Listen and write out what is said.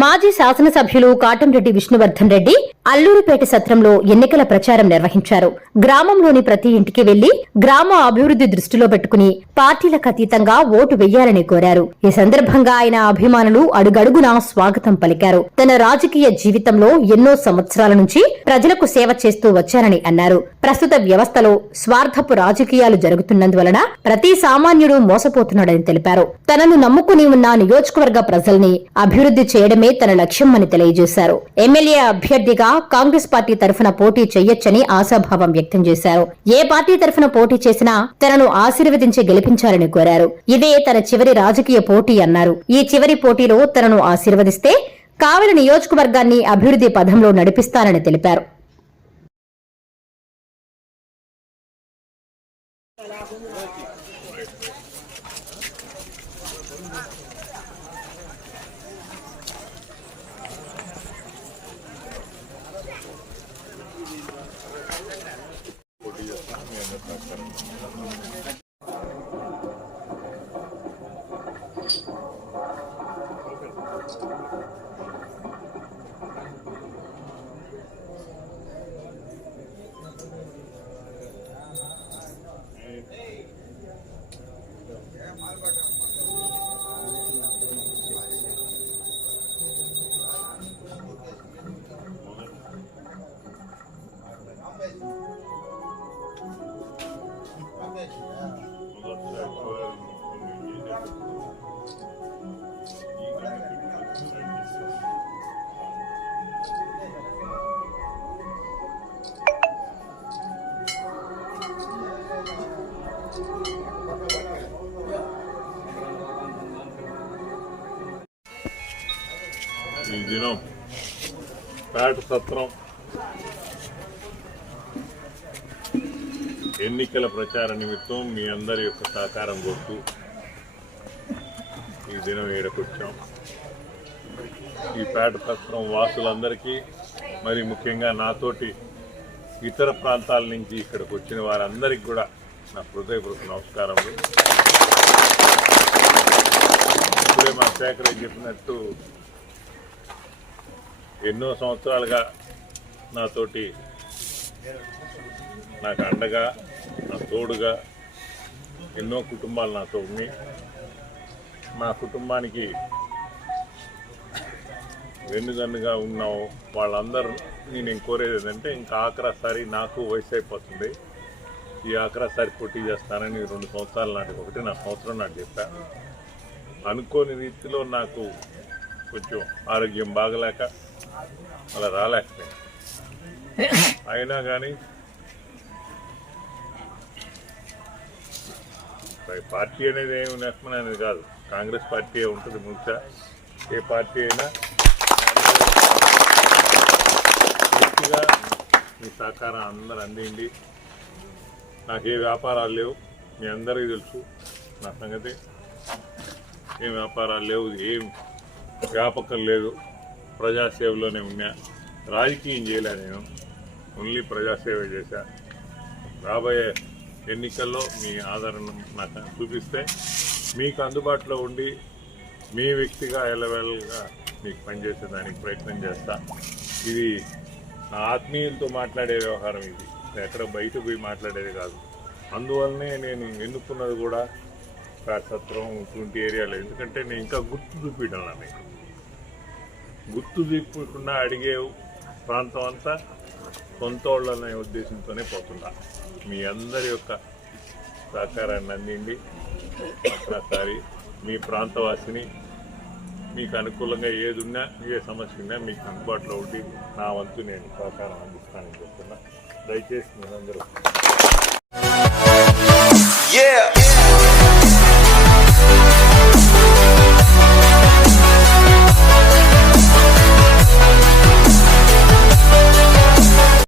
మాజీ శాసనసభ్యులు కాటంరెడ్డి విష్ణువర్ధన్ రెడ్డి అల్లూరుపేట సత్రంలో ఎన్నికల ప్రచారం నిర్వహించారు. గ్రామంలోని ప్రతి ఇంటికి వెళ్లి గ్రామ అభివృద్ది దృష్టిలో పెట్టుకుని పార్టీలకు అతీతంగా ఓటు వెయ్యాలని కోరారు. ఈ సందర్భంగా ఆయన అభిమానులు అడుగడుగునా స్వాగతం పలికారు. తన రాజకీయ జీవితంలో ఎన్నో సంవత్సరాల నుంచి ప్రజలకు సేవ చేస్తూ వచ్చారని అన్నారు. ప్రస్తుత వ్యవస్థలో స్వార్థపు రాజకీయాలు జరుగుతున్నందువలన ప్రతి సామాన్యుడు మోసపోతున్నాడని తెలిపారు. తనను నమ్ముకుని ఉన్న నియోజకవర్గ ప్రజల్ని అభివృద్ది చేయడమే తన లక్ష్యమని తెలియజేశారు. ఎమ్మెల్యే అభ్యర్థిగా కాంగ్రెస్ పార్టీ తరఫున పోటీ చేయొచ్చని ఆశాభావం వ్యక్తం చేశారు. ఏ పార్టీ తరఫున పోటీ చేసినా తనను ఆశీర్వదించి గెలిపించాలని కోరారు. ఇదే తన చివరి రాజకీయ పోటీ అన్నారు. ఈ చివరి పోటీలో తనను ఆశీర్వదిస్తే కావలి నియోజకవర్గాన్ని అభివృద్ది పథంలో నడిపిస్తానని తెలిపారు. ఈ దినం పేట సత్రం ఎన్నికల ప్రచార నిమిత్తం మీ అందరి యొక్క సహకారం కోరుతూ ఈ దినం ఏడకొచ్చాం. ఈ పేట సత్రం వాసులందరికీ మరి ముఖ్యంగా నాతోటి ఇతర ప్రాంతాల నుంచి ఇక్కడికి వచ్చిన వారందరికీ కూడా నా హృదయపూర్వక నమస్కారములు. ఇప్పుడే మా శేఖర్ చెప్పినట్టు ఎన్నో సంవత్సరాలుగా నాతోటి నాకు అండగా నా తోడుగా ఎన్నో కుటుంబాలు నాతో ఉన్నాయి. మా కుటుంబానికి వెన్నుదన్నుగా ఉన్నాం వాళ్ళందరూ నేను కోరేది ఏంటంటే ఇంకా ఆఖరాసారి నాకు వయసు అయిపోతుంది, ఈ ఆఖరాసారి పోటీ చేస్తానని 2 సంవత్సరాల నాటికి ఒకటి నా సంవత్సరం నాటి చెప్పా. అనుకోని రీతిలో నాకు కొంచెం ఆరోగ్యం బాగలేక అలా రాలేకపోయింది. అయినా కానీ పార్టీ అనేది ఏమి నేర్పణ అనేది కాదు, కాంగ్రెస్ పార్టీ ఉంటుంది ముఖ్య. ఏ పార్టీ అయినా పూర్తిగా మీ సహకారం అందరూ అందిండి. నాకే వ్యాపారాలు లేవు, మీ అందరికీ తెలుసు నా సంగతి. ఏం వ్యాపారాలు లేవు, ఏం వ్యాపకం లేదు, ప్రజాసేవలోనే ఉన్నా. రాజకీయం చేయలే, నేను ఓన్లీ ప్రజాసేవ చేశా. రాబోయే ఎన్నికల్లో మీ ఆదరణ నాకు చూపిస్తే మీకు అందుబాటులో ఉండి మీ వ్యక్తిగా ఎలవెల్గా మీకు పనిచేసేదానికి ప్రయత్నం చేస్తా. ఇది నా ఆత్మీయులతో మాట్లాడే వ్యవహారం, ఇది ఎక్కడ బయట పోయి మాట్లాడేది కాదు. అందువల్లనే నేను ఎన్నుకున్నది కూడా సత్రం ఇటువంటి ఏరియాలో. ఎందుకంటే నేను ఇంకా గుర్తు చూపించాను, మీకు గుర్తు చూపకుండా అడిగే ప్రాంతం అంతా సొంత వాళ్ళనే ఉద్దేశంతోనే పోతున్నా. మీ అందరి యొక్క సహకారాన్ని అందిండి. ఒకసారి మీ ప్రాంతవాసిని, మీకు అనుకూలంగా ఏది ఉన్నా, ఏ సమస్య ఉన్నా మీకు అందుబాటులో ఉండి నా వంతు నేను సహకారం అందిస్తానని చెప్తున్నా. దయచేసి మీరందరూ